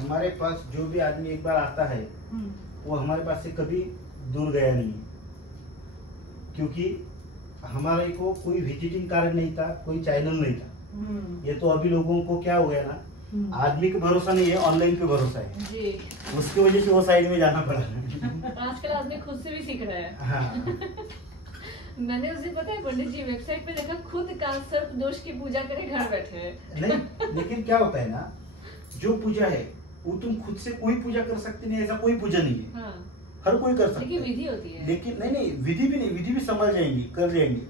हमारे पास जो भी आदमी एक बार आता है वो हमारे पास से कभी दूर गया नहीं, क्योंकि हमारे को कोई विजिटिंग कार्ड नहीं था, कोई चैनल नहीं था। ये तो अभी लोगों को क्या हो गया ना, आदमी पे भरोसा नहीं है, ऑनलाइन पे भरोसा है जी। उसकी वजह से वो साइड में जाना पड़ा। आजकल आदमी खुद से भी सीख रहा है। हाँ। मैंने उसे पता है पंडित जी वेबसाइट पे देखा, खुद का सर्प दोष की पूजा करे घर बैठे। नहीं, लेकिन क्या होता है ना, जो पूजा है वो तुम खुद से कोई पूजा कर सकते नहीं, ऐसा कोई पूजा नहीं है। हाँ। हर कोई कर सकता है, लेकिन विधि होती है। लेकिन नहीं, विधि भी नहीं, विधि भी समझ जाएंगे, कर जाएंगे,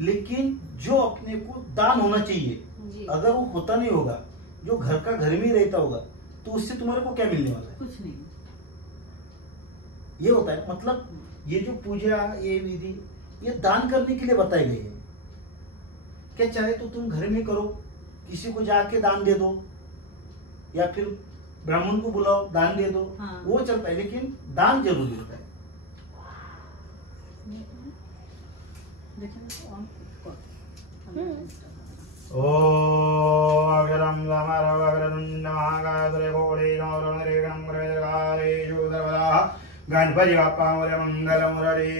लेकिन जो अपने को दान होना चाहिए, अगर वो होता नहीं होगा, जो घर का घर में ही रहता होगा, तो उससे तुम्हारे को क्या मिलने वाला है? कुछ नहीं। ये होता है, मतलब ये जो पूजा, ये विधि, ये दान करने के लिए बताई गई है। क्या चाहे तो तुम घर में करो, किसी को जाके दान दे दो, या फिर ब्राह्मण को बुलाओ दान दे दो। हाँ। वो चलता है, लेकिन दान जरूरी होता है। ओम अग्रम समर वक्रतुंड महाकाय कोटि समप्रभं निर्विघ्नं गणपति बप्पा मोरया मंगल मुरारी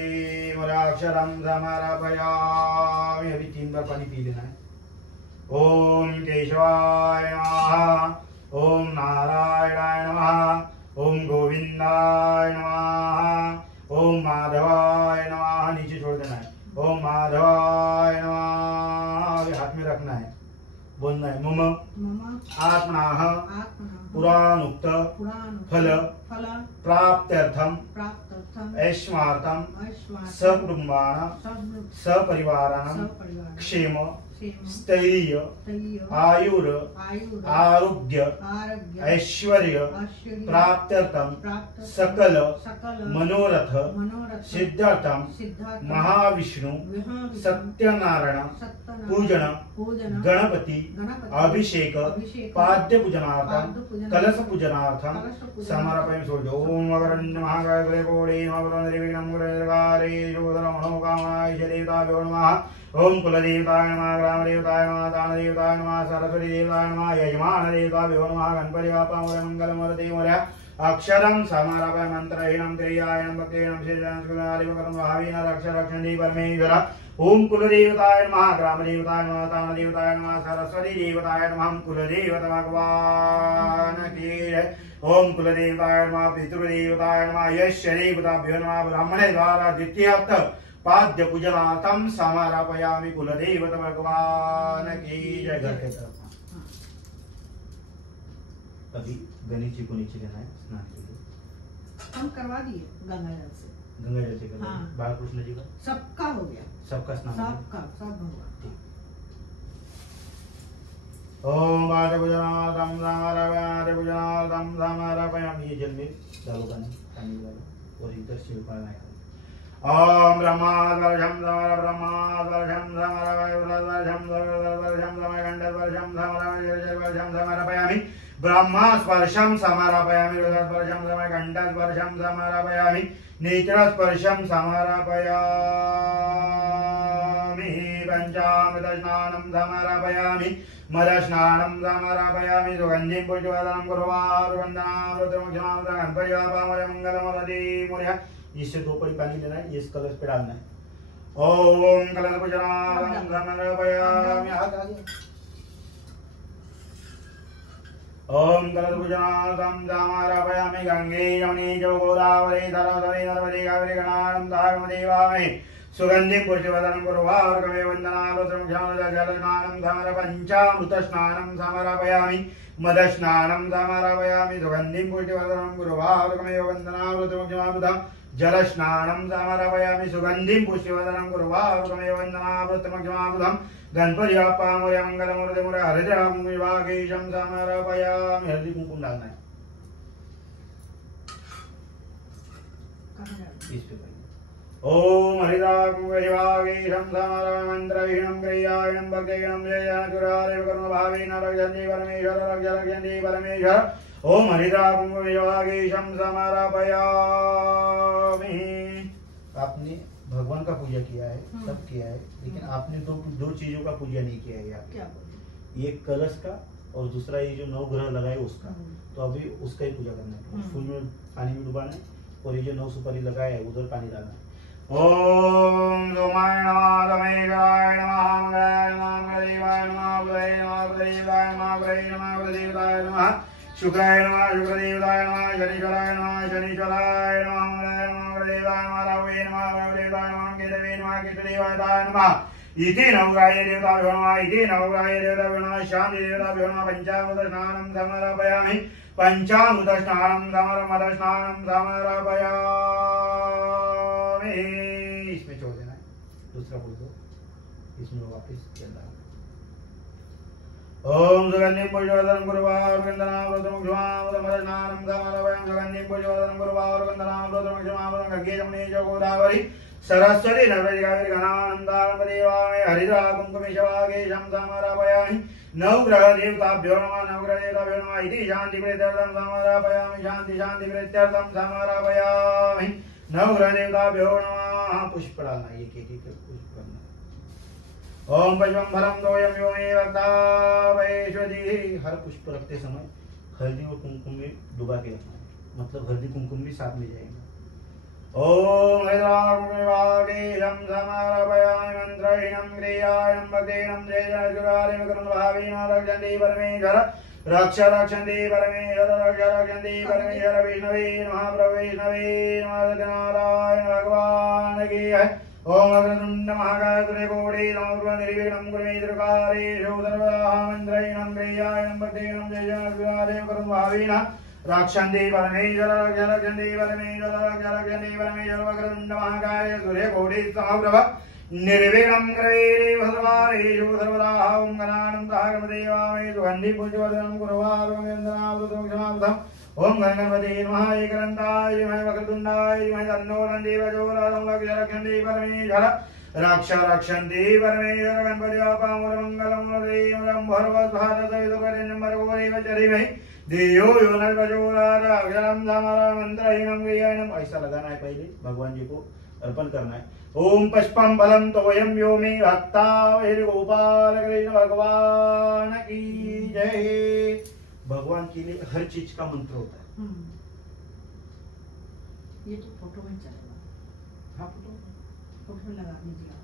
मुराक्षरम समर्पयामि। अभी 3 बार पानी पी लेना है। ओम केशवाय नमः, ओम नारायणाय नमः, ओम गोविंदाय नमः, ओम माधवाय नमः। नीचे छोड़ देना है। ओम माधवाय नमः, हाथ में रखना है, बोलना है मम आत्मनः पुराणोक्त फल प्राप्त्यर्थम ऐश्वर्यम सकुटुंबानां सपरिवाराणां क्षेम स्थैर्य आयुर आरोग्य ऐश्वर्य प्राप्त्यर्थम सकल मनोरथ सिद्धार्थम महाविष्णु सत्यनारायण पूजन गणपति अभिषेक पाद्य पूजनार्थम कलश पूजनार्थम समर्पयामि। सोच ओम अग्रण्य महाकाय कोटि समप्रभं निर्विघ्नं मनोकामनाय देवताभ्यो नमः। ओम कुलदेवताय नमः, ग्रामदेवताय नमः, दानदेवताय नमः, सरस्वती देवताय नमः, यजमान देवताभ्यो नमः। गणपति बप्पा मोरया मंगलं मूर्ति मोरया अक्षरं समर्पयामि। मंत्रहीनं क्रियाहीनं भक्तिहीनं शेषांस्कृतादिवकरं भावेन रक्ष रक्षन्ति परमेश्वर। ओम कुलदेवताय नमः, ग्रामदेवताय नमः, दानदेवताय नमः, सरस्वती देवताय नमः। कुलदेवता भगवान की जय। ओम कुलदेवताय नमः, पितृदेवताय नमः, यस्य देवताभ्यो नमः। ब्राह्मणे द्वारा द्वितीयार्थ पाद्य पूजनार्थम समर्पयामि। कुलदेवता भगवान की जय। घर के तरफ अभी गणेश जी को नीचे लेना है स्नान के लिए। हम करवा दिए गंगा जल से। गंगा जल से करवा दिए। बाल कृष्ण जी का सबका हो गया, सबका स्नान, सबका सब भगवान। ओम पूजनार्थम समर्पयामि। ये जल में डालो पानी डालो और इधर शिव का नाम। ओम ब्रह्मावर्षं समर ब्रह्मावर्षं समर्पयामि। वर्षं समरगंडवर्षं समर्पयामि। समर्पयामि ब्रह्मा स्पर्शं समर्पयामि। स्पर्शं समरगंडवर्षं समर्पयामि। नेत्र स्पर्शं समर्पयामि। पंचामृत स्नानं समर्पयामि। मद स्नानं समर्पयामि। सुगन्धिं पुष्पवदनं गुरुवार वन्दनामृतमुख्यमामृत गणपति बप्पा मोरया मंगलं मूर्ति मोरया। इससे 2 परी पानी लेना है, इस कलश पे डालना है। ओम कलश पूजनार्थं समर्पयामि। ओम कलश पूजनार्थं समर्पयामि। गंगे यमुने चैव गोदावरी सरस्वती नर्मदे कावेरी गंगोत्री वामे सुगंधिं पुष्पवदनं गुरुवार्गमे वन्दनामृतमुख्यमामृत जलस्नानं समर्पयामि। स्नानं समर्पयामि। मद स्नानं समर्पयामि। सुगन्धिं पुष्पवदनं गुरुवार्गमे वन्दनामृतमुख्यमामृत जल स्नानं समर्पयामि। सुगन्धिं पुष्पवदनं गुरुवार्गमे वन्दनामृतमुख्यमामृतं गणपति बप्पा मोरया मंगलं मूर्ति मोरया हरिद्रां विभागेशं समर्पयामि। हल्दी कुमकुम डालना है इस पे। ओम हरिद्रां विभागेशं समर्पयामि। मंत्रहीनं क्रियाहीनं भक्तिहीनं जयचुरादेव कर्मभावेन रक्षन्ति परमेश्वर रक्षन्ति परमेश्वर। ओम हरिद्रां विभागेशं समर्पयामि। आपने भगवान का पूजा किया है, सब किया है, लेकिन आपने दो चीजों का पूजा नहीं किया है यहाँ। क्या बोले? एक कलश का और दूसरा ये जो नवग्रह लगाए उसका, तो अभी उसका ही पूजा करना है। उस फूल में पानी में डुबाना है और ये जो 9 सुपारी लगाया है उधर पानी डालना है। ओम सोमाय नमः रमेश्वराय नमः मंगलाय नमः मंगलदेवाय नमः बुधये नमः बुधदेवाय नमः बुधये नमः बुधदेवाय नमः शुक्राय नमः शुक्रदेवाय नमः शनीश्वराय नमः शनीश्वराय नमः मंगलाय नमः मंगलदेवाय नमः राहवे नमः राहवेदेवाय नमः केतवे नमः केतदेवाय नमः इति नवग्रहाय देवताभ्यो नमः इति नवग्रहाय देवताभ्यो नमः शान्ति देवताभ्यो नमः पंचामृत स्नानं समर्पयामि पंचामृत स्नानं समर्पयामि। इसमें छोड़ देना है, दूसरा बोल दो, इसमें वापस चलना है। ओम सुगंधिं पुष्पवर्धनं गुरुवायुर्वन्दनामृतं क्षमामृतं स्नानं समर्पयामि सुगंधिं पुष्पवर्धनं गुरुवायुर्वन्दनामृतं क्षमामृतं गंगे जमुने च गोदावरी सरस्वती नर्मदे कावेरी गणानन्दां देवामि हरिद्रा कुङ्कुमेशवागेशं समर्पयामि। नवग्रह देवताभ्यो नमः नवग्रह देवताभ्यो नमः इति शान्ति प्रीत्यर्थं समर्पयामि शान्ति शान्ति प्रीत्यर्थं समर्पयामि। नवग्रह देवताभ्यो नमः। पुष्प डालना, एक एक पुष्प डालना। ओम पुष्पं फलं तोयं यो मे वक्तावयेष्वति। हर पुष्प रखते समय हल्दी और कुमकुम में डुबा के रखना है, मतलब हल्दी कुमकुम भी साथ में जाएगा। ओम हरिद्रागेशं समर्पयामि मंत्रहीनं क्रियायं भक्तेनं जयजयजुरालिं भावेन रक्षन्ति परमेश्वर रक्ष रक्षन्ति परमेश्वर रक्ष रक्षन्ति परमेश्वर। विष्णवे नमः प्रवैष्णवे नमः सत्यनारायण भगवान की है। ओम अग्रतुण्ड महाकाय कोटि समर्पण निर्विघ्नं कुरु मे सर्वकार्येषु सर्वदा मंत्रहीनं क्रियायं भक्तेनं जयजयजुरालिं भावेन रक्षन्ति परमेश्वर रक्ष रक्षन्ति परमेश्वर रक्ष रक्षन्ति परमेश्वर। वक्रतुण्ड महाकाय सूर्यकोटि समप्रभ निर्विघ्नं कुरु सर्वकार्येषु सर्वदा ओम गणानन्दः गणपतिवामहे सुगन्धिं पुष्पवर्धनं गुरुवायुर्वन्दनामृतं क्षमामृतम्। ओम गणपते नमः एकदन्ताय धीमहि वक्रतुण्डाय धीमहि तन्नो दन्ति प्रचोदयात्। रक्ष रक्षन्ति परमेश्वर रक्ष रक्षन्ति परमेश्वर। गणपति बाप्पा मूलमङ्गलं देवं भर्वस्वादसवितुर्वरेण्यं भर्गो देवस्य धीमहि देयो यो न प्रचोदयात्। अक्षरं समर्पयामि मंत्रहीनं क्रियाहीनं। ऐसा लगाना है, पहले भगवान जी को अर्पण करना है। ओम पुष्पं फलं तोयं यो मे भक्तावहेरि गोपाल कृष्ण भगवान की जय। भगवान के लिए हर चीज का मंत्र होता है। ये तो फोटो में चलेगा। हाँ, फोटो में लगा दीजिए आप।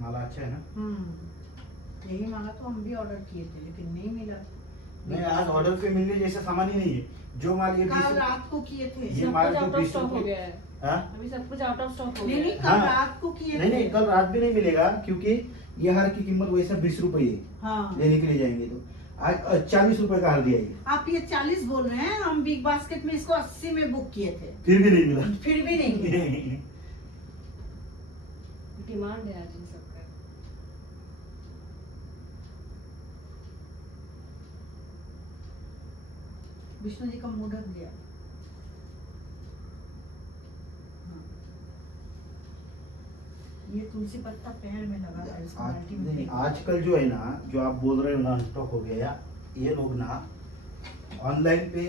माला अच्छा है ना? यही माला तो हम भी ऑर्डर किए थे लेकिन नहीं मिला। नहीं, आज ऑर्डर पे मिलने जैसा सामान ही नहीं है। जो माल ये कल रात को किए थे, ये माल जो 20 स्टॉक हो गया है। हाँ? अभी सब कुछ आउट ऑफ स्टॉक हो नहीं गया नहीं, है। कल रात को किए नहीं थे। नहीं, कल रात भी नहीं मिलेगा क्योंकि ये हार की कीमत वैसा 20 रुपए है। हाँ। लेने के लिए जाएंगे तो आज 40 रुपए का हार दिया है। आप ये 40 बोल रहे हैं, हम बिग बास्केट में इसको 80 में बुक किए थे, फिर भी नहीं मिला। फिर भी नहीं मिला। डिमांड है आज इन सबका। विष्णु जी का मोदक दिया। ये तुलसी पत्ता पैर में लगा था, इसको बाल्टी में फेंक। आजकल जो है ना, जो आप बोल रहे हो ना स्टॉक हो गया, ये लोग ना ऑनलाइन पे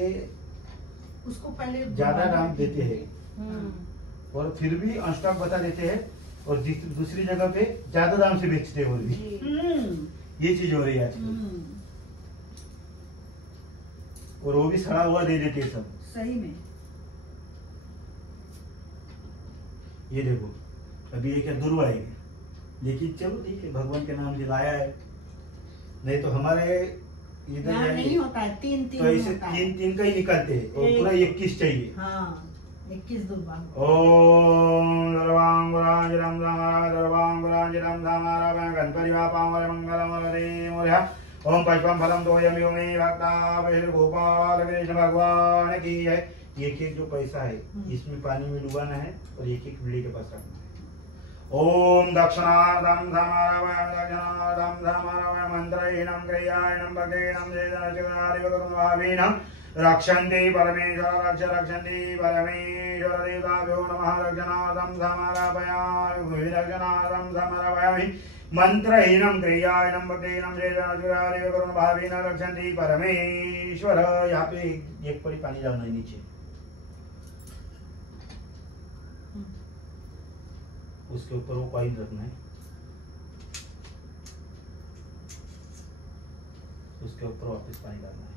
उसको पहले ज्यादा दाम देते हैं और फिर भी अनस्टॉक बता देते हैं और दूसरी जगह पे ज्यादा दाम से बेचते हैं। वो भी ये चीज हो रही है आजकल। और वो भी सड़ा हुआ दे देते हैं सब। सही में ये देखो, अभी ये क्या दुर्वा है, लेकिन चलो ठीक है, भगवान के नाम दिलाया है। नहीं तो हमारे इधर यहाँ नहीं होता है, 3-3 तो ऐसे होता है। 3-3 का ही निकालते हैं और पूरा 21 चाहिए। हाँ, 21 दुर्वा। ओम सर्वांगुरांजलम समारा सर्वांगुरांजलम समारा गणपति बाप्पा मंगलम वरदे मोरया। ओम पुष्पम फलम तोयं यो मे भक्तावहेरि गोपाल कृष्ण भगवान की है। एक एक जो पैसा है इसमें पानी में डुबाना है और एक एक भिड़ी के पास रखना है। ओम दक्षिणार्थं समारभयामि मंत्रहीनं क्रियाहीनं भक्तेनं जयजयजुरालिं रक्षन्ति परमेश्वर रक्ष रक्षन्ति परमेश्वर। देवताभ्यो नमः। दक्षिणार्थं समर्पयामि दक्षिणार्थं समर्पयामि मंत्रहीनं क्रियाहीनं भक्तेनं जयजयजुरालिं रक्षन्ति परमेश्वर। यहाँ पे एक पड़ी पानी डालना है नीचे। उसके ऊपर वो कॉइन रखना है, उसके ऊपर वापस पानी डालना है।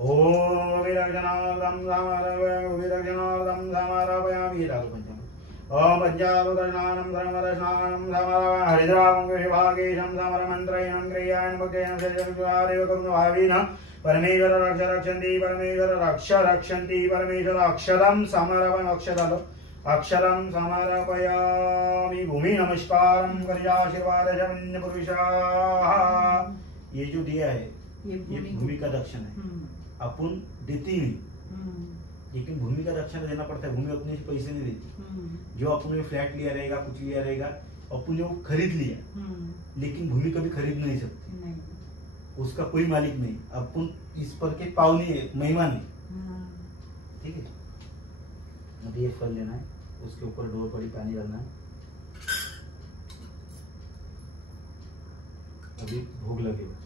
ओम विरजनार्दम समर्पयामि, विरजनार्दम समर्पयामि, डालो पंचामृत। ओम पंचामृतस्नानं धर्मरस्नानं समर्पयामि, हरिद्रावं विभागेशं समरमन्त्रयं क्रियां भक्तेन सजगुहादेव करुणभावेन परमेश्वर रक्ष रक्षन्ति, परमेश्वर रक्ष रक्षन्ति, परमेश्वर अक्षरं समर्पयामि, अक्षरं समर्पयामि। भूमि नमस्कारं कर्याशीर्वाद पुरुषाः। ये जो दिया है ये भूमि का दक्षिण है, अपन देते ही नहीं, लेकिन भूमि का दक्षिण देना पड़ता है। भूमि अपने से पैसे नहीं देती। जो अपन ने फ्लैट लिया रहेगा, कुछ लिया रहेगा, अपन ने वो खरीद लिया, लेकिन भूमि कभी खरीद नहीं सकती, उसका कोई मालिक नहीं। अपन इस पर के पावनी है, मेहमान है, ठीक है। अब ये फल लेना है, उसके ऊपर डोर पड़ी पानी डालना है। अभी भोग लगेगा,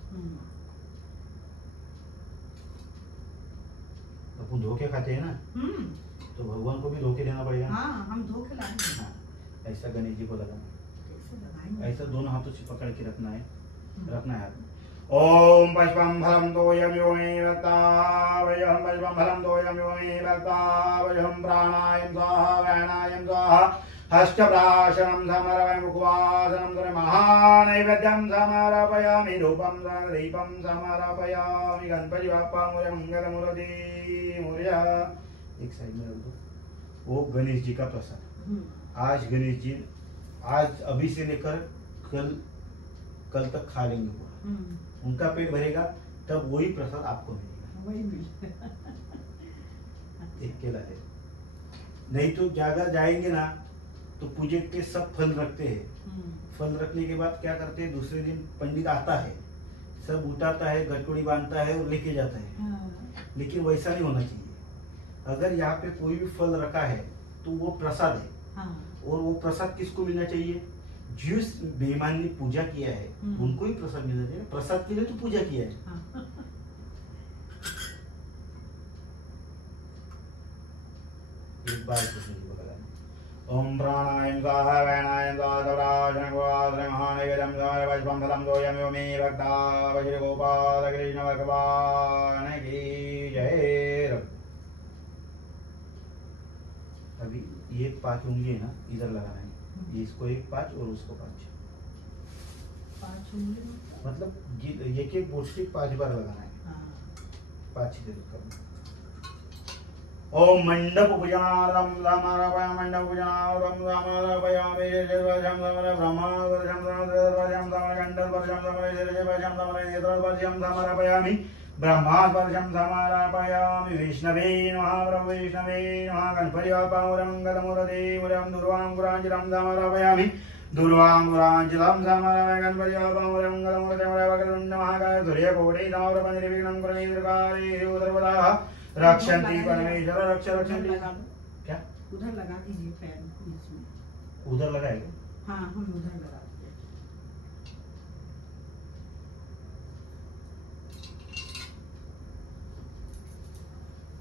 अपन धोखे खाते हैं ना, तो भगवान को भी धोखे देना पड़ेगा। हाँ, हम धोखे लाएंगे। हाँ, ऐसा गणेश जी को लगाना, कैसे लगाएंगे? ऐसा दोनों हाथों से पकड़ के रखना है, रखना है हाथ में। ओम पुष्पम फलम तोयम्योनि भक्तावयहं, पुष्पम फलम तोयम्योनि भक्तावयहं, प्राणायाम स्वाहा व्यायाम स्वाहा, हस्तप्राशनं समर्पयामि, मुखवासनं करे, महानैवेद्यं समर्पयामि, धूपं दीपं समर्पयामि, गणपति बाप्पा मोरया, मंगलमूर्ति मोरया। एक साइड में रख दो। वो गणेश जी का प्रसाद, आज गणेश जी आज अभी से लेकर कल तक खा लेंगे पूरा, उनका पेट भरेगा, तब वही प्रसाद आपको मिलेगा, वही मिलेगा। एक केला है। नहीं तो ज्यादा जाएंगे ना तो पूजे के सब फल रखते हैं, फल रखने के बाद क्या करते हैं, दूसरे दिन पंडित आता है, सब उठाता है, गठोड़ी बांधता है और लेके जाता है। लेकिन वैसा नहीं होना चाहिए। अगर यहाँ पे कोई भी फल रखा है तो वो प्रसाद है, और वो प्रसाद किसको मिलना चाहिए, जिस बेईमान ने पूजा किया है उनको ही प्रसाद मिलना चाहिए। प्रसाद के लिए तो पूजा किया है। एक बार ओम प्राणायाम स्वाहा व्यायाम स्वाहा तपराशनवासनं महानैवेद्यं समर्पयामि, फलं तोयम्योनि भक्तावय, श्री गोपाल कृष्ण भगवान की जय। अभी ये 5 उंगली है ना, इधर लगाना है, इसको 1 5 और उसको 5 मतलब एक एक बोटी 5 बार लगाना है, 5 इधर करना। ओम मंडप पूजनार्थं समर्पयामि, मंडप पूजनार्थं समर्पयामि, सर्वशं समर्पयामि, ब्रह्मावर्षं समर्पयामि, गंडवर्षं समर्पयामि, सर्वशं समर्पयामि, नेत्रवर्षं समर्पयामि, ब्रह्मावर्षं समर्पयामि, विष्णवे नमः, प्रभु विष्णवे नमः, गणपति बाप्पा मोरया, मंगलमूर्ति मोरया, दुर्वांकुरांजलिं समर्पयामि, दुर्वांकुरांजलिं समर्पयामि, गणपति बाप्पा मोरया, मंगलमूर्ति मोरया, वक्रतुंड महाकाय, सूर्यकोटि समर्पयामि, निर्विघ्नं कुरु निर्विघ्नं सर्वदा रक्षन्ति, परमेश्वर रक्ष रक्षन्ति। क्या उधर लगा दीजिए पैर में, उधर लगाएगा? हाँ, हम उधर लगा देंगे।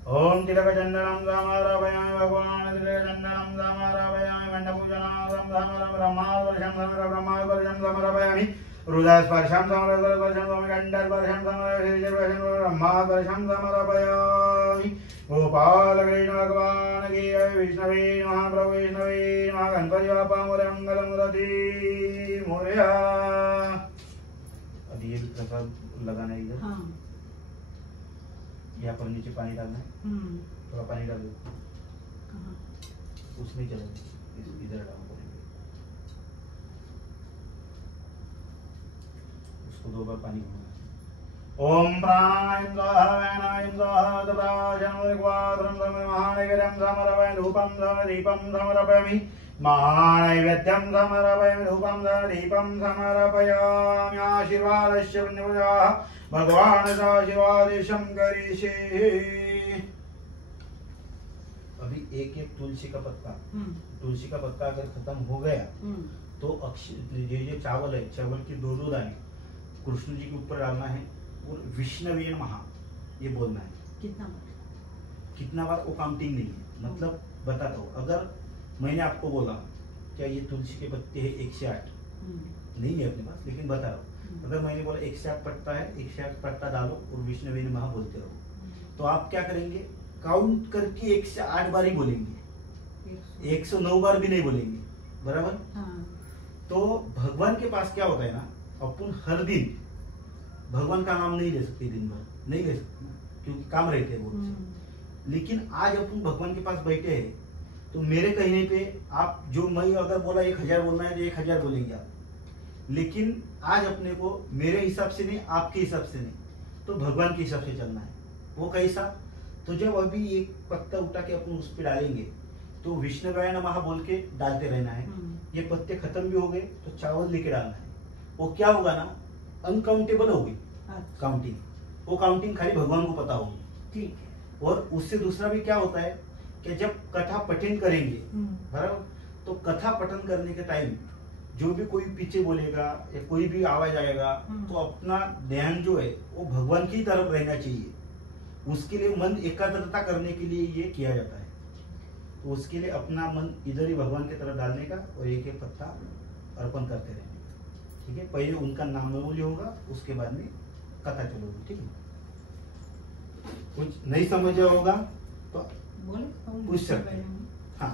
ओम तिलकचंदनं समर्पयामि, भगवान तिलकचंदनं समर्पयामि, मंडपूजनार्थं समर्पयामि, ब्रह्मावर्षं समर्पयामि, ब्रह्मावर्षं समर्पयामि, रुद्रस्पर्शं समर्पयामि, गंडस्पर्शं समर्पयामि, ब्रह्मावर्षं समर्पयामि। गोपाल कृष्ण भगवान की जय। विष्णवे नमः, प्रभु विष्णवे नमः, गणपति बाप्पा मोरया, मंगलमूर्ति मोरया। अब ये भी प्रसाद लगाना है इधर। हाँ। यहाँ पर नीचे पानी डालना है, थोड़ा पानी डाल दो। कहाँ? उसमें चला इधर डाल, उसको 2 बार पानी घुमाना। ओम प्राणायाम स्वाहा व्यायाम स्वाहा तपराशनवासनं महानैवेद्यं समर्पयामि, धूपं दीपं समर्पयामि, महानैवेद्यं समर्पयामि, धूपं दीपं समर्पयामि। आशीर्वादस्य पुण्यपूजाः भगवान आशीर्वादेशं करिष्ये। अभी एक एक तुलसी का पत्ता, तुलसी का पत्ता अगर खत्म हो गया तो ये चावल है, चावल की 2 दाने कृष्ण जी के ऊपर डालना है और विष्णवे नमः ये बोलना है। कितना बार वो काउंटिंग नहीं है, मतलब बताता हूँ। अगर मैंने आपको बोला क्या ये तुलसी के पत्ते है 108 नहीं है अपने पास, लेकिन बता रहा हूँ। अगर मैंने बोला 108 पत्ता है, 108 पत्ता डालो और विष्णुवे नमः बोलते रहो, तो आप क्या करेंगे, काउंट करके 108 बार ही बोलेंगे, 109 बार भी नहीं बोलेंगे, बराबर। तो भगवान के पास क्या होता है ना, अपन हर दिन भगवान का नाम नहीं ले सकते, दिन भर नहीं ले सकते ना, क्योंकि काम रहते हैं बहुत से। लेकिन आज अपन भगवान के पास बैठे हैं, तो मेरे कहने पे आप जो मैं अगर बोला 1000 बोलना है तो 1000 बोलेंगे आप, लेकिन आज अपने को मेरे हिसाब से नहीं, आपके हिसाब से नहीं, तो भगवान के हिसाब से चलना है। वो कैसा, तो जब अभी एक पत्ता उठा के अपन उस पर डालेंगे तो विष्णुवाय नमः बोल के डालते रहना है। ये पत्ते खत्म भी हो गए तो चावल लेके डालना है। वो क्या होगा ना, अनकाउंटेबल होगी काउंटिंग, वो काउंटिंग खाली भगवान को पता होगी, ठीक है। और उससे दूसरा भी क्या होता है कि जब कथा पठन करेंगे, बराबर, तो कथा पठन करने के टाइम जो भी कोई पीछे बोलेगा या कोई भी आवाज आएगा, तो अपना ध्यान जो है वो भगवान की तरफ रहना चाहिए। उसके लिए मन एकाग्रता करने के लिए ये किया जाता है। तो उसके लिए अपना मन इधर ही भगवान की तरफ डालने का और एक एक पत्ता अर्पण करते रहने का, ठीक है। पहले उनका नाम मूल्य होगा, उसके बाद में कथा चलोगी, ठीक है। कुछ नहीं समझा होगा तो पूछ सकते हैं। हाँ,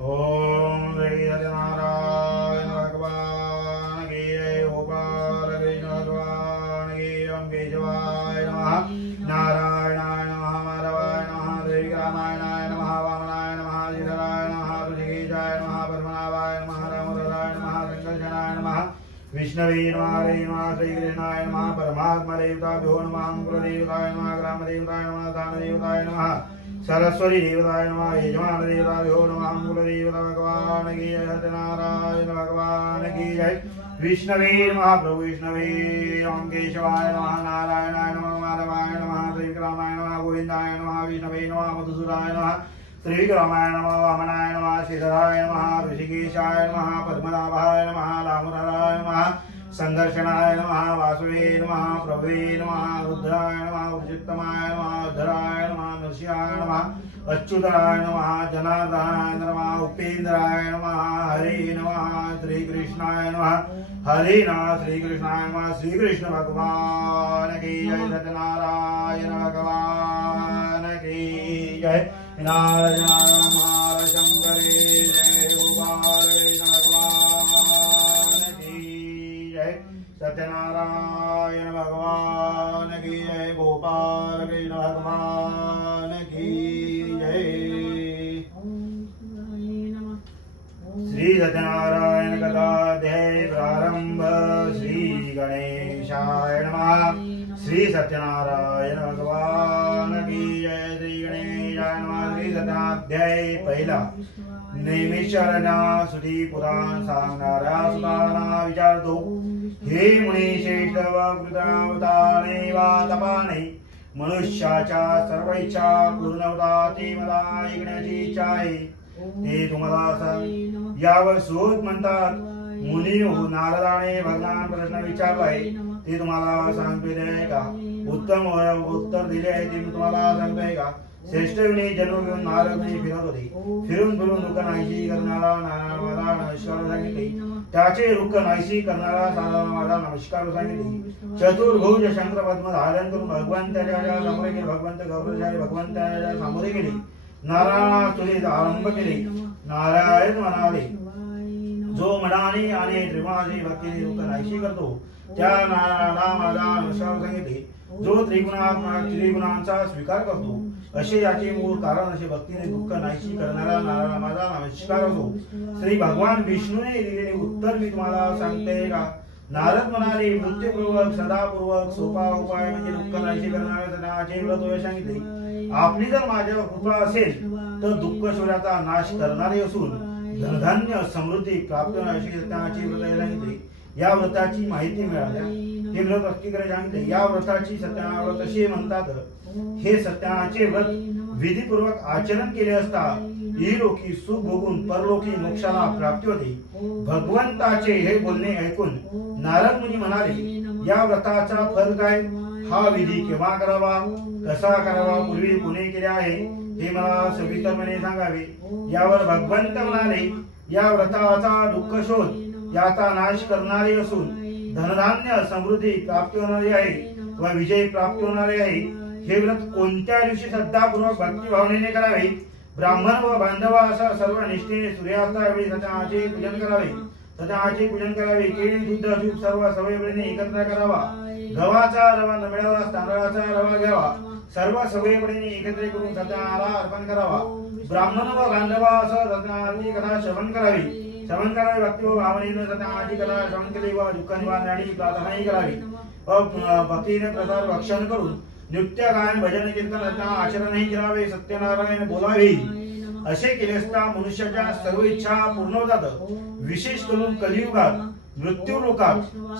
ओम श्री सत्यनारायण भगवान की जय। गोपाल कृष्ण भगवान की। ओम केशवाय नमः, नारायणाय नमः, माधवाय नमः, श्री रामायणाय नमः, वामनाय नमः, श्रीधराय नमः, ऋषिकेशाय नमः, पद्मनाभाय नमः, रामोदराय नमः, संकर्षणाय नमः, विष्णवे नमः, हरे नमः, श्रीकृष्णाय नमः, परमात्मा देवताभ्यो नमः, कुलदेवताय नमः, ग्रामदेवताय नमः, दानदेवताय नमः, सरस्वती देवताय नमः, यजमान देवताभ्यो नमः, कुलदेवता भगवान की जय। सत्यनारायण भगवान की जय। विष्णवे नमः, प्रभु विष्णवे। ओम केशवाय नमः, नारायणाय नमः, माधवाय नमः, श्रीरामाय नमः, गोविंदाय नमः, विष्णवे नमः, मधुसूदनाय नमः, श्रीरामाय नमः, वामनाय नमः, श्रीधराय नमः, ऋषिकेशाय नमः, पद्मनाभाय नमः, दामोदराय नमः, संघर्षणाय नमः, वासुवे नमः, प्रभुवे नमः, रुद्राय नमः, उचितमाय नमः, उद्धराय नमः, नरसिंहाय नमः, अच्युताय नमः, जनार्दनाय नमः, उपेन्द्राय नमः, हरे नमः, श्री कृष्णाय नमः, हरे नमः, श्री कृष्णाय नमः। श्री कृष्ण भगवान की जय। सत्यनारायण भगवान की जय। नारायण शंकरे जय। गोपाल कृष्ण भगवान की जय। सत्यनारायण भगवान की जय। गोपाल कृष्ण भगवान की जय। श्री सत्यनारायण कथाध्याय प्रारंभ। श्री गणेशाय नमः। श्री सत्यनारायण भगवान की जय। श्री गणेशाय नमः। श्री सत्यनाध्याय पहला। नैमिषारण्य सुधी पुराण सांगणाऱ्या सुताना विचारतो, हे मुनी श्रेष्ठ वकृतावतारे वा तपाने, मनुष्याच्या सर्व इच्छा पूर्ण होता ती मला ऐकण्याची इच्छा आहे, ते तुम्हाला सांग। यावर सूत म्हणतात, मुनी हो, नारदाने भगवान प्रश्न विचारलाय ते तुम्हाला सांगतोय का? उत्तम उत्तर दिले आहे ते तुम्हाला सांगतोय का? श्रेष्ठ विनी जन्म घेऊन नारद फिरत होते, फिरून फिरून दुःख नाहीशी करणारा नारदाला नमस्कार सांगितले, त्याचे दुःख नाहीशी करणारा नारदाला नमस्कार सांगितले। चतुर्भुज शंकर पद्म धारण करून भगवंताच्या समोर गेले, भगवंत गौरवशाली भगवंताच्या समोर गेले, नारायण स्तुतीस आरंभ केले। नारायण म्हणाले, जो मनाने आणि त्रिगुणाची भक्तीने दुःख नाहीशी करतो त्या नारायणाला माझा नमस्कार सांगितले। जो त्रिगुणांचा स्वीकार करतो असे याचे मूळ कारण असे भक्तीने दुःख नाहीशी करणारा नारायण माझा नमस्कार असो। श्री भगवान विष्णूने दिलेले उत्तर मी तुम्हाला सांगते का? नारद म्हणाले, मृत्यूपूर्वक सदापूर्वक सोपा उपाय म्हणजे दुःख नाहीशी करणाऱ्या सदाचे व्रत सांगितले। आपली जर माझ्यावर कृपा असेल तर दुःख शोधाचा नाश करणारे असून धनधान्य समृद्धी प्राप्त अशी सत्याची व्रत सांगितले। या व्रताची माहिती मिळाल्या हे व्रत अष्टीकडे सांगितले। या व्रताची सत्याव्रत असे म्हणतात। हे सत्याचे व्रत विधीपूर्वक आचरण केले असता इहलोकी सुख भोगून परलोकी मोक्षाला प्राप्ती होते। भगवंताचे हे बोलणे ऐकून नारद मुनी म्हणाले, या व्रताचा फल काय, हा विधी केव्हा करावा, कसा करावा, पूर्वी कुणी केले आहे हे मला सविस्तरपणे सांगावे. यावर भगवंत म्हणाले, या व्रताचा दुःख शोध याचा नाश करणारे असून धनधान्य समृद्धी प्राप्त होणारी आहे व विजय प्राप्त होणारे आहे. हे व्रत कोणत्या दिवशी श्रद्धापूर्वक भक्तिभावनेने करावे. ब्राह्मण व बांधव असा सर्व निष्ठेने सूर्यास्तावेळी सत्यनारायणाचे पूजन करावे. सत्यनारायणाचे पूजन करावे. केळी दूध तूप सर्व सवयीने एकत्र करावा. गव्हाचा रवा न मिळाल्यास तांदळाचा रवा घ्यावा. सर्व सवयीने एकत्र करून सत्यनारायणाला अर्पण करावा. ब्राह्मण व बांधव असं सत्यनारायणाची कथा श्रवण करावी. श्रवण करावे. भक्ती व भावनेने सत्यनारायणाची कथा श्रवण केली व दुःख निवारणाची प्रार्थनाही करावी. व भक्तीने प्रसाद भक्षण करून नृत्य गायन भजन कीर्तन आचरणही करावे. सत्यनारायण बोलावे. असे केले असता मनुष्याच्या सर्व इच्छा पूर्ण होतात. विशेष करून कलियुगात मृत्यू लोकात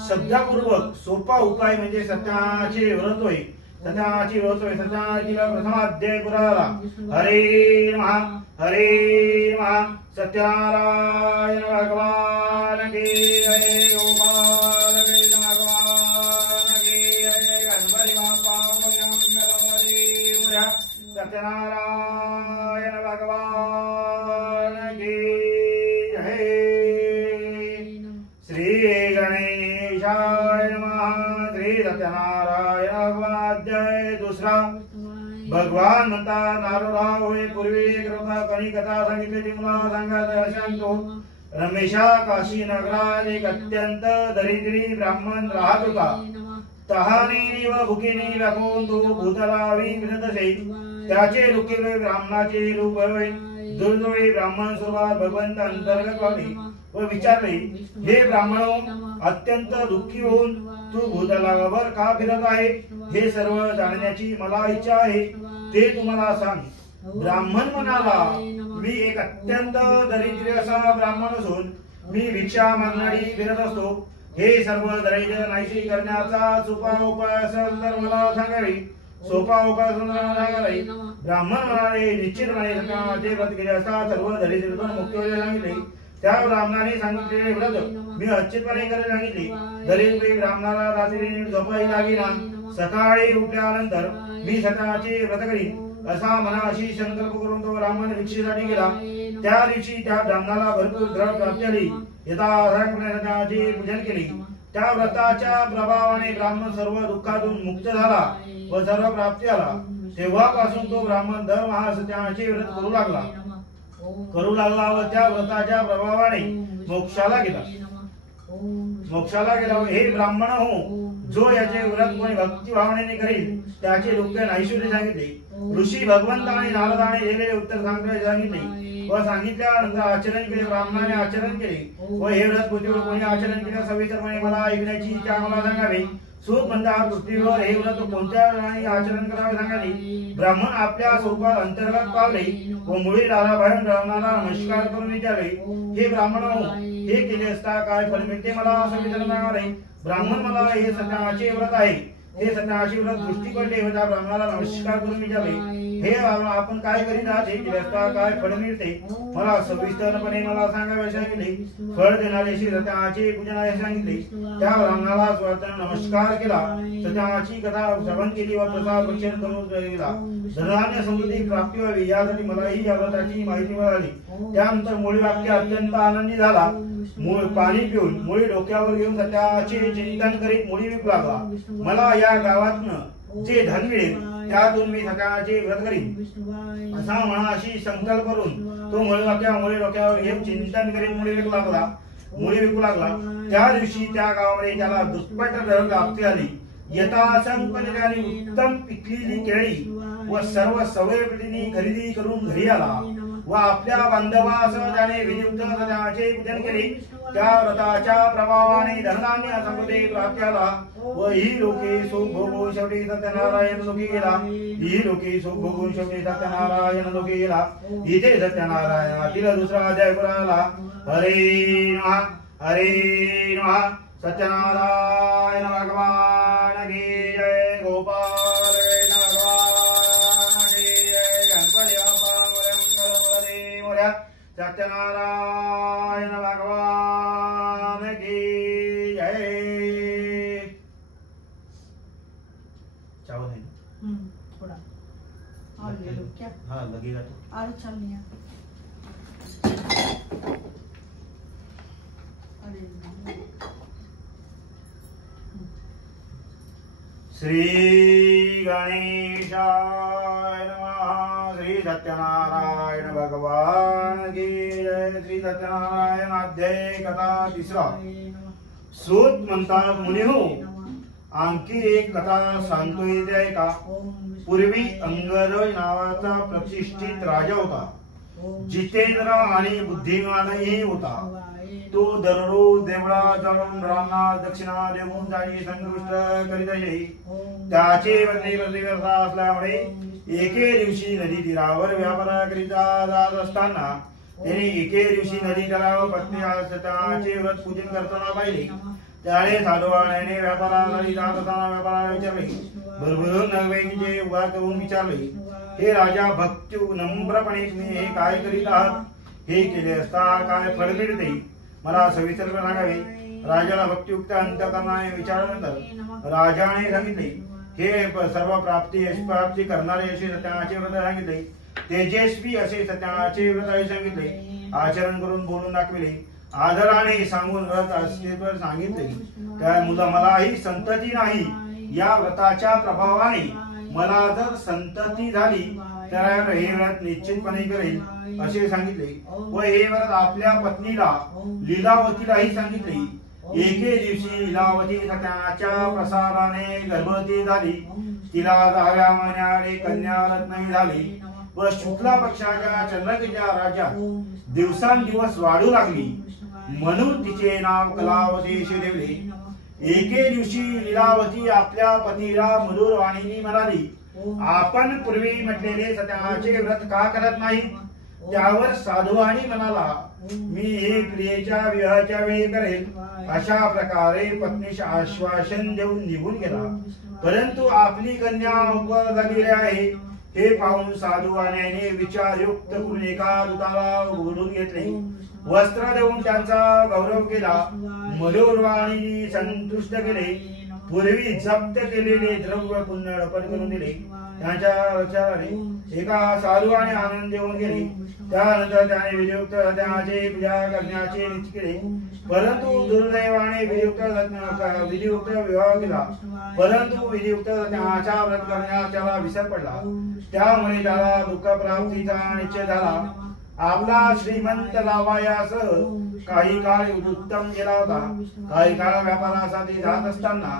श्रद्धापूर्वक सोपा उपाय म्हणजे सत्यनारायणाचे व्रत होय. सत्यनारायणाचे व्रत होय. सत्यनारायणाचा प्रथम अध्याय पुराला. हरे नमः हरे नमः. सत्यनारायण भगवान की जय. गोपाल कृष्ण भगवान की जय. गणपती बाप्पा मंगलम हरी उद्या. सत्यनारायण भगवान की जय. श्री गणेशाय नमः. श्री सत्यनारायण भगवान दुसरा. भगवान म्हणतात, नारदा होय पूर्वी कृपा कणी कथा सांगितली मला सांगत सांगतो. रमेशा काशी नगरात एक अत्यंत दरिद्री ब्राह्मण राहत होता. तहाने व भुकेने व्यापून तो भूतलावी फिरत असे. त्याचे रुखिले ब्राह्मणाचे रूप होय. दुर्जोळी ब्राह्मण स्वरूपात भगवंत अंतर्गत पावले व विचारले, हे ब्राह्मण अत्यंत दुःखी होऊन तू भूतलावर का फिरत आहे, हे सर्व जाणण्याची मला इच्छा आहे, ते तुम्हाला सांग. ब्राह्मण म्हणाला, मी एक अत्यंत दरिद्री असा ब्राह्मण असून मी भिक्षा मागणारी फिरत असतो. हे सर्व दारिद्र्य नाहीसे करण्याचा सोपा उपाय असेल तर मला सांगावे. सोपा उपाय असेल तर मला सांगावे. ब्राह्मण म्हणाले, निश्चितपणे सत्यनारायणाचे व्रत केले असता सर्व दारिद्र्यातून मुक्त होण्यास सांगितले. त्या ब्राह्मणाने सांगितलेले व्रत मी अच्युतपणे करायला सांगितले. दरिद्री ब्राह्मणाला रात्री झोपाही लागेना. सकाळी उठल्यानंतर मी सत्यनारायणाचे व्रत करीन असा मनाशी संकल्प करून तो ब्राह्मण भिक्षेसाठी गेला. त्या दिवशी त्या ब्राह्मणाला भरपूर द्रव्य प्राप्त झाली. यथासाधारणपणे सत्यनारायणाचे पूजन केले. त्या व्रताच्या प्रभावाने ब्राह्मण सर्व दुःखातून मुक्त झाला व सर्व प्राप्ती आला. तेव्हापासून तो ब्राह्मण दरमहा सत्यनारायणाचे व्रत करू लागला व त्या व्रताच्या प्रभावाने मोक्षाला गेला. हे ब्राह्मण हो, जो याचे व्रत कोणी भक्ती भावनेने करील त्याचे दुःख नाहीसे सांगितले. ऋषी भगवंताने नारदाने दिलेले उत्तर सांगितले व सांगितल्यानंतर आचरण केले. ब्राह्मणाने आचरण केले व हे व्रत पृथ्वीवर कोणी आचरण केले सविस्तरपणे मला ऐकण्याची इच्छा मला सांगावे. सूत म्हणतात, पृथ्वीवर हे व्रत कोणत्या वेळी आचरण करावे सांगावे. ब्राह्मण आपल्या स्वरूपात अंतर्गत पावले व मुळी दाराबाहेर ब्राह्मणाला नमस्कार करून विचारले, हे ब्राह्मण हो, हे केले असता काय फल मिळते मला सविस्तर सांगावे. ब्राह्मण मला हे सत्यनारायणाचे व्रत आहे. हे सत्यनारायणाचे व्रत दृष्टी पडले व त्या ब्राह्मणाला नमस्कार करून विचारले, हे आपण काय करीत आहात, हे केले असता काय फळ मिळते मला सविस्तरपणे मला सांगावे सांगितले. फळ देणारे श्री सत्यनारायणाचे पूजन सांगितले. त्या ब्राह्मणाला स्वार्थाने नमस्कार केला. सत्यनारायणाची कथा श्रवण केली व प्रसाद भक्षण करून गेला. धनधान्य समृद्धी प्राप्ती व्हावी यासाठी मलाही या व्रताची माहिती मिळाली. त्यानंतर मुळी वाक्य अत्यंत आनंदी झाला. पाणी पिऊन मुळी डोक्यावर घेऊन सत्याचे चिंतन करीत मुळी विकू लागला. मला या गावातनं जे धन मिळेल त्यातून मी सत्याचे व्रत करीन असा मनाशी संकल्प करून तो मुळी डोक्यावर घेऊन चिंतन करीत मुळी विकू लागला. त्या दिवशी त्या गावामध्ये त्याला दुप्पट प्राप्ती आली. यथासंख्य उत्तम पिकलेली केळी व सर्व सवयीने खरेदी करून घरी आला व आपल्या बांधवासह त्याने विनियुक्त सत्याचे पूजन केले. त्या व्रताच्या प्रभावाने धनधान्य समृद्धी प्राप्ती आला व ही लोके सुख भोगून शेवटी सत्यनारायण लोकी गेला. इथे सत्यनारायणातील दुसरा अध्याय पुराला. हरे नमः सत्यनारायण भगवान की जय. गोपाल सत्यनारायण भगवान की जय. चावल है थोड़ा और ले लो क्या? हाँ लगेगा तो। और चल लिया। अरे श्री गणेशाय नमः। श्री सत्यनारायण भगवान की जय। श्री सत्यनारायण अध्याय कथा 3. सूत म्हणतात, मुनिहो आणखी एक कथा सांगतोय ते ऐका. पूर्वी अंगद नावाचा प्रतिष्ठित राजा होता. जितेंद्र आणि बुद्धिमानही होता. तो दररोज देवळात जाऊन रामना दक्षिणा देऊन जाई संतुष्ट करीत असे. त्याचे बदली व्यवस्था असल्यामुळे एके दिवशी नदी तीरावर व्यापाराकरिता जात असताना त्याने एके दिवशी नदी तलाव पत्नी त्याचे व्रत पूजन करताना पाहिले. त्याने साधूवाण्याने व्यापारासाठी जात असताना व्यापाराला विचारले. भरभरून नगवेंचे उभा करून विचारले, हे राजा भक्तू नम्रपणे तुम्ही हे काय करीत आहात? हे केले असता काय फळ मिळते? मला सविस्तर सांगावे. राजाला भक्तियुक्त अंतःकरणाने विचारल्यानंतर राजाने सांगितले, हे सर्व प्राप्ती यशप्राप्ती करणारे असे सत्याचे व्रत सांगितले. तेजस्वी असे सत्याचे व्रत सांगितले. आचरण करून बोलून दाखविले. आदराने सांगून व्रत अस्तित्व सांगितले. त्या मुलं मलाही संतती नाही. या व्रताच्या प्रभावाने मला जर संतती झाली तर हे व्रत निश्चितपणे करेल असे सांगितले. व हे व्रत आपल्या पत्नीला लीलावतीलाही सांगितले. एके दिवशी लीलावती सत्याच्या प्रसाराने गर्भवती झाली. तिला 10व्या महिन्याने कन्या रत्न झाली व शुक्ला पक्षाच्या चंद्रकेच्या राज्यात दिवसांदिवस वाढू लागली. म्हणून तिचे नाव कलावती असे ठेवले. एके दिवशी लीलावती आपल्या पतीला मधुर वाणीने म्हणाली, आपण पूर्वी म्हटलेले सत्याचे व्रत का करत नाही? त्यावर साधुवाणी म्हणाला, मी हे प्रियेच्या विवाहाच्या वेळी करेल. अशा प्रकारे पत्नीस आश्वासन देऊन निघून गेला. परंतु आपली कन्या उपर झालेली आहे हे पाहून साधुवाण्याने विचारयुक्त करून एका दूताला बोलून घेतले. वस्त्र देऊन त्यांचा गौरव केला. मधुरवाणीने संतुष्ट केले. पूर्वी जप्त केलेले द्रव्य पुन्हा अर्पण करून दिले. त्यांच्या विचाराने एका साधूने आनंद देऊन गेले. त्यानंतर त्याने विधियुक्त सत्याची पूजा करण्याचे निश्चित केले. परंतु दुर्दैवाने विधियुक्त विवाह केला. परंतु विधियुक्त सत्याचा व्रत करण्यास त्याला विसर पडला. त्यामुळे त्याला दुःख प्राप्तीचा निश्चय झाला. आपला श्रीमंत लावायासह काही काळ उत्तम गेला होता. काही काळ व्यापारासाठी जात असताना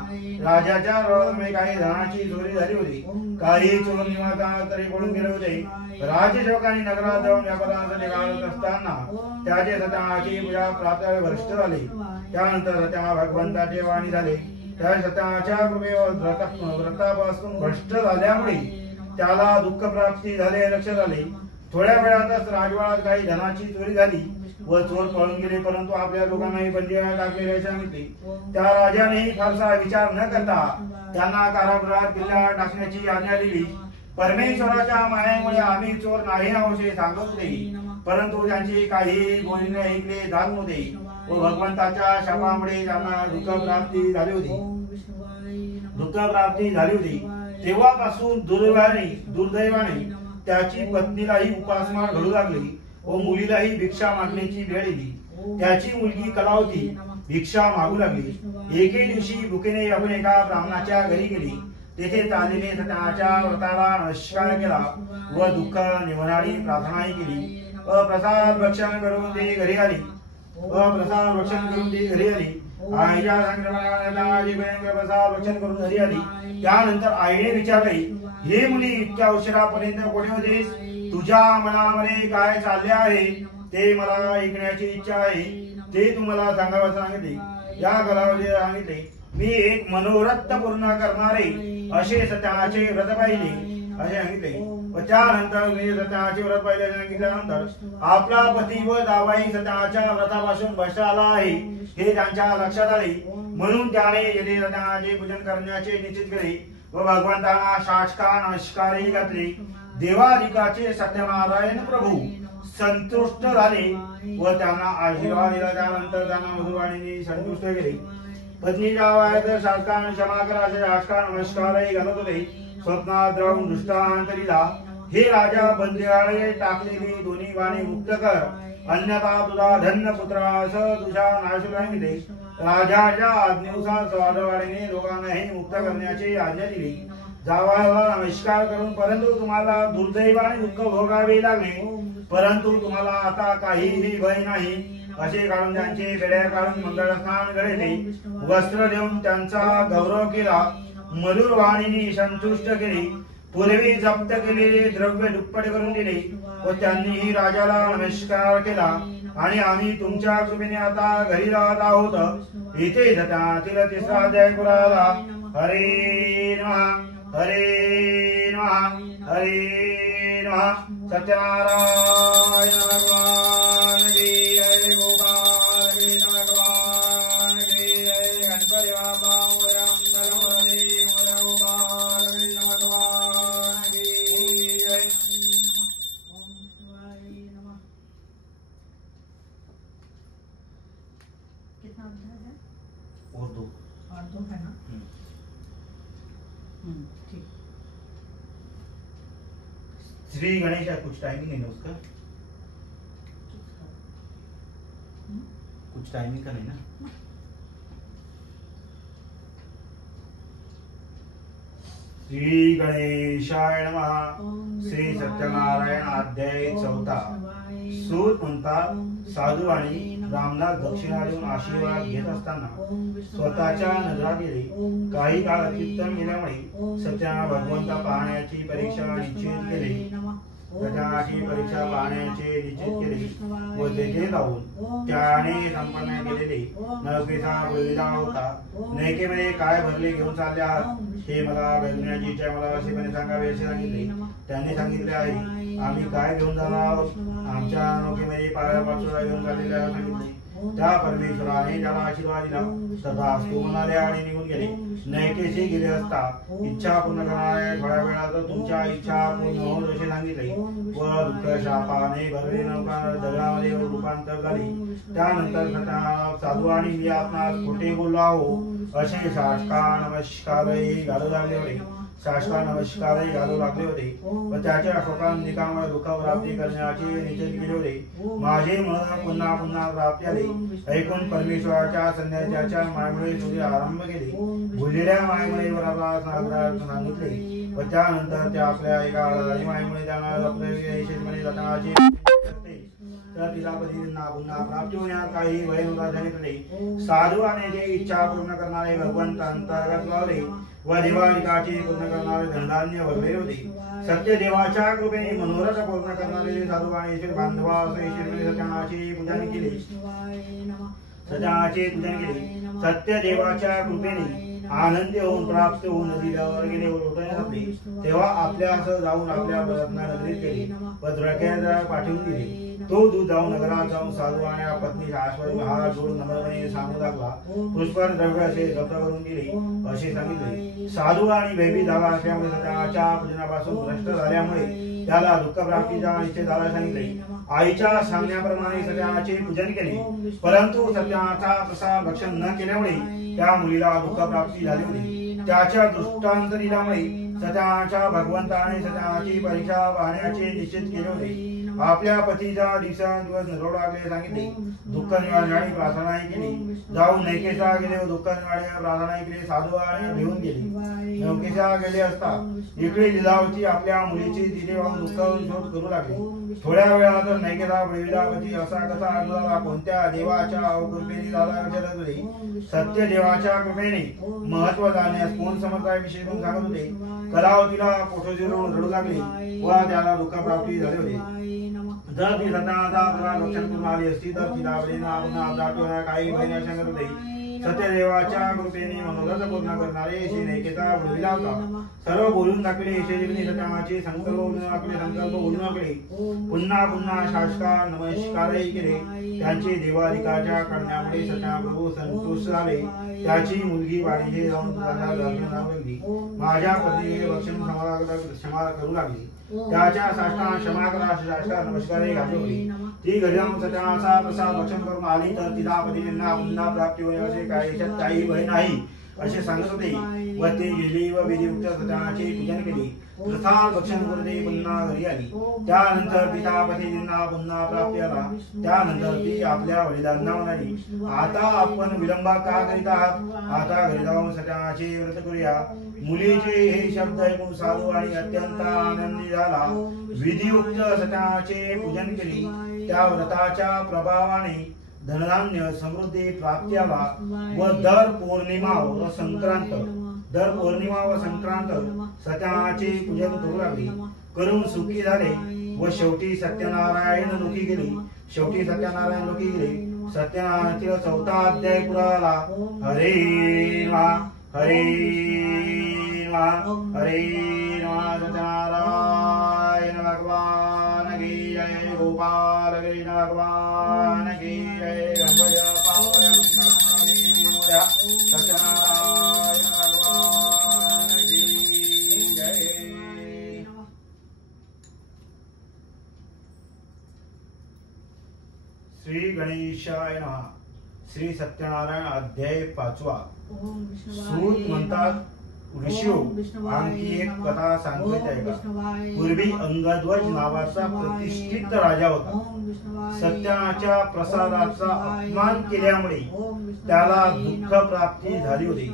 राजाच्या रोडमध्ये काही धनाची चोरी झाली होती. काही चोर निवासातरी पडून गेले होते. राजसेवकांनी नगरात जाऊन व्यापारासाठी घालत असताना त्याचे सत्याची पूजा प्राप्त भ्रष्ट झाले. त्यानंतर सत्या भगवंताचे वाणी झाले. त्या सत्याच्या कृपेवर व्रतापासून भ्रष्ट झाल्यामुळे त्याला दुःख प्राप्ती झाले लक्षात आले. थोड्या वेळातच राजवाड्यात काही धनाची चोरी झाली व चोर पळून गेले. परंतु आपल्या लोकांनाही बंदीला टाकलेले सांगितले. त्या राजानेही फारसा विचार न करता त्यांना कारागृहात किल्ल्यावर टाकण्याची आज्ञा दिली. परमेश्वराच्या मायेमुळे आम्ही चोर नाही असे सांगत होते. परंतु त्यांची काही बोलणे ऐकले जात नव्हते व भगवंताच्या शापामुळे त्यांना दुःख प्राप्ती झाली होती. तेव्हापासून दुर्दैवाने त्याची पत्नीलाही उपासमार घडू लागली व मुलीलाही भिक्षा मागण्याची वेळ येली. त्याची मुलगी कलावती भिक्षा मागू लागली. एके दिवशी भुकेने आपण एका ब्राह्मणाच्या घरी गेली. तेथे चाललेले सत्याच्या व्रताला नमस्कार केला व दुःख निवारणारी प्रार्थनाही केली व प्रसाद भक्षण करून ती घरी आली. आईच्या संक्रमणाची भयंकर प्रसाद भक्षण करून घरी आली. त्यानंतर आईने विचारले, हे मुली इतक्या उशिरापर्यंत कोठे होतेस? तुझ्या मनामध्ये काय चालले आहे ते मला ऐकण्याची इच्छा आहे. ते तुम्हाला सांगावं सांगितले. या कलावतीला सांगितले, मी एक मनोरथ पूर्ण करणारे असे सत्याचे व्रत पाहिले असे सांगितले. व त्यानंतर मी सत्याचे व्रत पाहिले सांगितल्यानंतर आपला पती व जावाई सत्याच्या व्रतापासून भ्रष्ट आला आहे हे त्यांच्या लक्षात आले. म्हणून त्याने येथे सत्याचे पूजन करण्याचे निश्चित केले व भगवंतांना शासका नमस्कारही घातले. देवाधिकाचे सत्यनारायण प्रभू संतुष्ट झाले व त्यांना आशीर्वाद दिला. त्यानंतर त्यांना मधुरवाणीने संतुष्ट केले. पत्नीच्या वायात शासकान क्षमा करा असे शासकान नमस्कारही घालत होते. स्वप्नात राहून दृष्टांतरीला हे राजा बंदियाळे टाकलेली दोन्ही बाणी मुक्त कर, अन्यथा तुझा धन्य पुत्रास तुझ्या नाशुरांगिले. राजाच्या आज्ञेनुसार स्वादवाडीने लोकांनाही मुक्त करण्याची आज्ञा दिली. जावाला नमस्कार करून परंतु तुम्हाला दुर्दैवाने दुःख भोगावे लागले, परंतु तुम्हाला आता काहीही भय नाही असे काढून त्यांचे बेड्या काढून मंगळ स्नान घडले. वस्त्र देऊन त्यांचा गौरव केला. मधुर वाणीने संतुष्ट केले. पूर्वी जप्त केलेले द्रव्य दुप्पट करून दिले व त्यांनीही राजाला नमस्कार केला. आणि आम्ही तुमच्या कृपेने आता घरी राहत आहोत. इथे त्यातील तिसरा अध्याय पुराला. हरे नमः हरे नमः हरे नमः. सत्यनारायण भगवान की जय. गोपाल कृष्ण भगवान की जय. गणपति बाबा मोरया मंगल मूर्ति मोरया. गोपाल कृष्ण भगवान की जय. ओम शिवाय नमः. कितना अध्याय है? और दो है ना? ठीक. श्री गणेश का कुछ टाइमिंग है ना उसका? कुछ टाइमिंग का नहीं ना? श्री गणेशाय नमः. श्री सत्यनारायण अध्याय 4. सूत म्हणतात साधू आणि रामदास दक्षिणा देऊन आशीर्वाद घेत असताना स्वतःच्या नजरा गेले. काही काळ अतिक्रम गेल्यामुळे सत्याना भगवंता पाहण्याची परीक्षा निश्चित केली. सत्यानाची परीक्षा पाहण्याचे निश्चित केले व तेथे जाऊन त्याने संपन्न केलेले नौकेचा बलिदा होता. नौकेमध्ये काय भरले घेऊन चालले आहात हे मला बघण्याची इच्छा, मला असेपणे सांगावे असे सांगितले. त्यांनी सांगितले आहे आम्ही काय घेऊन जाणार आहोत. आमच्या नौकेमध्ये पाचोळा घेऊन चाललेल्या सांगितले. त्या परमेश्वराने त्याला आशीर्वाद दिला. तथास्तु म्हणाले आणि निघून गेले. नैकेशी गेले असता इच्छा पूर्ण करणारे थोड्या वेळात तुमच्या इच्छा पूर्ण होत असे सांगितले व दुःख शापाने भरले नौका दगडामध्ये रूपांतर झाले. त्यानंतर साधू आणि मी आपणास खोटे बोललो आहो असे शासका नमस्कारही घालू लागले होते. शासका नमस्कारही घालू लागले होते व त्याच्या शोकांतिकामुळे दुःख प्राप्ती करण्याचे निश्चित केले होते. माझे मन पुन्हा पुन्हा प्राप्ती आले. ऐकून परमेश्वराच्या संध्याच्या मायमुळे सूर्य आरंभ केले. भुललेल्या मायमुळे वराला सांगितले व त्यानंतर त्या आपल्या एका मायमुळे त्यांना विशेषपणे जातानाचे तर तिला पतींना पुन्हा प्राप्ती होण्यास काही वय नव्हता सांगितले. साधू आणि जे इच्छा पूर्ण करणारे भगवंत अंतर्गत लावले व देवाधिकाची पूर्ण करणारे धनधान्य भरले होते. सत्य देवाच्या कृपेने मनोरथ पूर्ण करणारे साधू आणि ईश्वर बांधवा ईश्वरने सत्यानाची पूजन केले. सत्यानाचे पूजन केले. सत्य देवाच्या कृपेने आनंदी होऊन प्राप्त होऊन नदीवर गेले घातले. तेव्हा आपल्यासह जाऊन आपल्या नगरीत गेले व द्रक्याला पाठवून दिले. तो दूध जाऊन नगरात जाऊन साधू आणि पत्नी आश्वर हात जोडून नम्रपणे सांगू लागला. पुष्पर द्रव्य असे जप्त करून दिले असे सांगितले. साधू आणि भयभीत झाला असल्यामुळे सत्याच्या पूजनापासून भ्रष्ट झाल्यामुळे त्याला दुःख प्राप्तीचा निश्चय झाला सांगितले. आईच्या सांगण्याप्रमाणे सत्याचे पूजन केले, परंतु सत्याचा प्रसाद भक्षण न केल्यामुळे त्या मुलीला दुःख प्राप्ती झाली होती. त्याच्या दृष्टांतरीमुळे सत्याच्या भगवंताने सत्याची परीक्षा पाहण्याचे निश्चित केले होते. आपल्या पतीचा दिवसेंदिवस नजर लागले सांगितले. दुःख निवारण्याची प्रार्थनाही केली. जाऊन नैकेशा गेले व दुःख निवारण्याची प्रार्थनाही केली. साधू आणि घेऊन गेले. नौकेशा गेले असता इकडे लीलावती आपल्या मुलीची तिथे वाहून दुःख शोध करू लागले. थोड्या वेळात नैकेशा पती असा कसा आढळला, कोणत्या देवाच्या कृपेने झाला विचारत होते. सत्य देवाच्या कृपेने महत्व जाण्यास कोण समर्थाविषयी सांगत होते. कलावतीला पोटोजीरून रडू लागली व त्याला दुःख प्राप्ती झाले होते. जर ती सत्यानाचा लक्षण करून आली असती तर तिला काही महिन्या सांगत होते. सत्यदेवाच्या कृपेने मनोरथ पूर्ण करणारे श्री नैकेशा बोलविला होता. सर्व बोलून टाकले. शेषजीने सत्यानाचे संकल्प बोलून टाकले. पुन्हा पुन्हा शासका नमस्कारही केले. त्यांचे देवाधिकाच्या करण्यामुळे सत्याप्रभू संतुष्ट झाले. त्याची मुलगी वाढीचे जाऊन लागली. माझ्या पत्नीने भक्षण क्षमा करू लागली. त्याच्या साष्टांग क्षमा करा शासका नमस्कारही घातले होते. ती घरी जाऊन सत्यानाचा प्रसाद भक्षण करून आली तर तिला पतींना पुन्हा प्राप्ती होईल असे काय याच्यात काही भय नाही असे सांगत होते व ते गेली व विधियुक्त सत्याचे पूजन केले. प्रसाद भक्षण करून ते पुन्हा घरी आली. त्यानंतर पिता पतीजींना पुन्हा प्राप्ती आला. त्यानंतर ती आपल्या वडिलांना म्हणाली, आता आपण विलंब का करीत आहात? आता घरी जाऊन सत्याचे व्रत करूया. मुलीचे हे शब्द ऐकून साधू आणि अत्यंत आनंदी झाला. विधियुक्त सत्याचे पूजन केले. त्या व्रताच्या प्रभावाने धनधान्य समृद्धी प्राप्ती आला व दर पौर्णिमा व संक्रांत सत्याचे पूजन करू लागले. करून सुखी झाले व शेवटी सत्यनारायण लोकी गेले. सत्यनारायणातील 4था अध्याय पुरा आला. हरे नमः हरे नमः हरे नमः. सत्यनारायण भगवान की जय. गोपाल कृष्ण भगवान की जय. सत्यनारायण भगवान की जय. श्री गणेशाय नमः. श्री सत्यनारायण अध्याय 5. सूत म्हणतात, ऋषियो आणखी एक कथा सांगितली आहे का? पूर्वी अंगध्वज नावाचा प्रतिष्ठित राजा होता. सत्याच्या प्रसादाचा अपमान केल्यामुळे त्याला दुःख प्राप्ती झाली होती.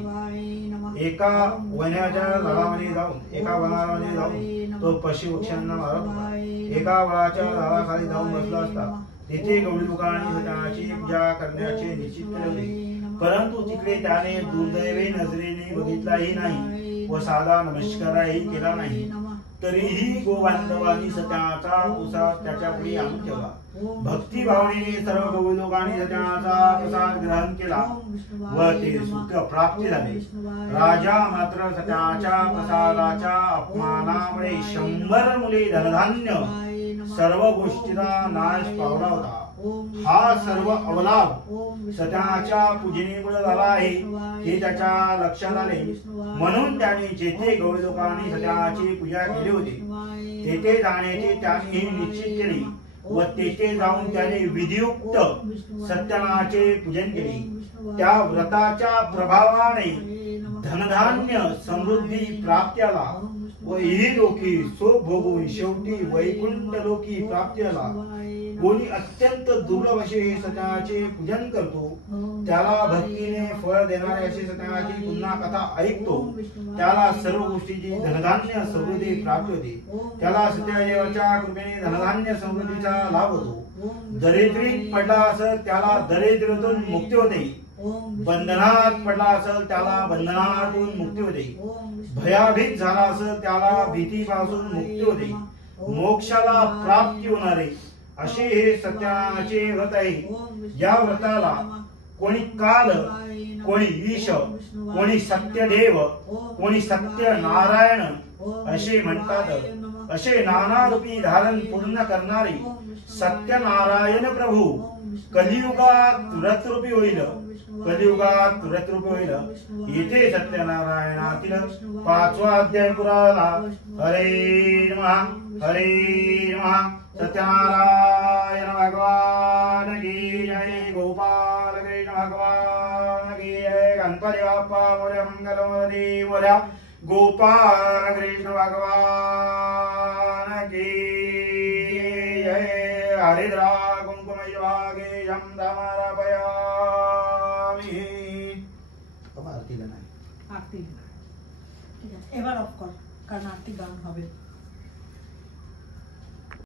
एका वनामध्ये जाऊन तो पशुपक्ष्यांना मारत होता. एका वडाच्या झाडाखाली जाऊन बसला असता. तिथे गवळी लोकांनी सत्याची पूजा करण्याचे निश्चित केले होते. परंतु तिकडे त्याने दुर्दैवी नजरेने बघितलाही नाही व साधा नमस्कारही केला नाही. तरीही गोबांधवांनी सत्याचा प्रसाद त्याच्या पुढे आणून ठेवला. भक्तिभावनेने सर्व गवळी लोकांनी सत्याचा प्रसाद ग्रहण केला व ते सुख प्राप्ती झाले. राजा मात्र सत्याच्या प्रसादाच्या अपमानामुळे 100 मुले धनधान्य सर्व गोष्टीचा नाश पावला होता. हा सर्व अवलाभ सत्याच्या पूजनेमुळे झाला आहे हे त्याच्या लक्षात आले. म्हणून त्याने जेथे गवळी लोकांनी सत्याची पूजा केली होती तेथे जाण्याचे त्याने निश्चित केले व तेथे जाऊन त्याने विधियुक्त सत्यनारायणाचे पूजन केले. त्या व्रताच्या प्रभावाने धनधान्य समृद्धी प्राप्ती आला व ही लोकी सुख भोगून शेवटी वैकुंठ लोकी प्राप्ती आला. कोणी अत्यंत दुर्लभ असे सत्याचे पूजन करतो त्याला भक्तीने फळ देणारे असे सत्याची पुन्हा कथा ऐकतो त्याला सर्व गोष्टीची धनधान्य समृद्धी प्राप्त होते. त्याला सत्यदेवाच्या कृपेने धनधान्य समृद्धीचा लाभ होतो. दरिद्रीत पडला असेल त्याला दरिद्रीतून मुक्ती होते. बंधनात पडला असेल त्याला बंधनातून मुक्ती होते. भयभीत झाला असेल त्याला भीतीपासून मुक्ती होते. मोक्षाला प्राप्ती होणारे असे हे सत्याचे व्रत आहे. या व्रताला कोणी काल, कोणी ईश, कोणी सत्यदेव, कोणी सत्यनारायण असे म्हणतात. असे नाना रूपी धारण पूर्ण करणारे सत्यनारायण प्रभू कलियुगात व्रतरूपी होईल. येथे सत्यनारायणातील 5वा अध्याय पुरा आला. हरे नमः हरे नमः. सत्यनारायण भगवान की जय. गोपाल कृष्ण भगवान की जय. गणपती बाप्पा मोरया. मंगलमूर्ती मोरया. गोपाल कृष्ण भगवान की जय. हरिद्रा कुंकुम विभागे समरापयामि. আরতি এবার অফ কর, কারণ আরতি গান হবে।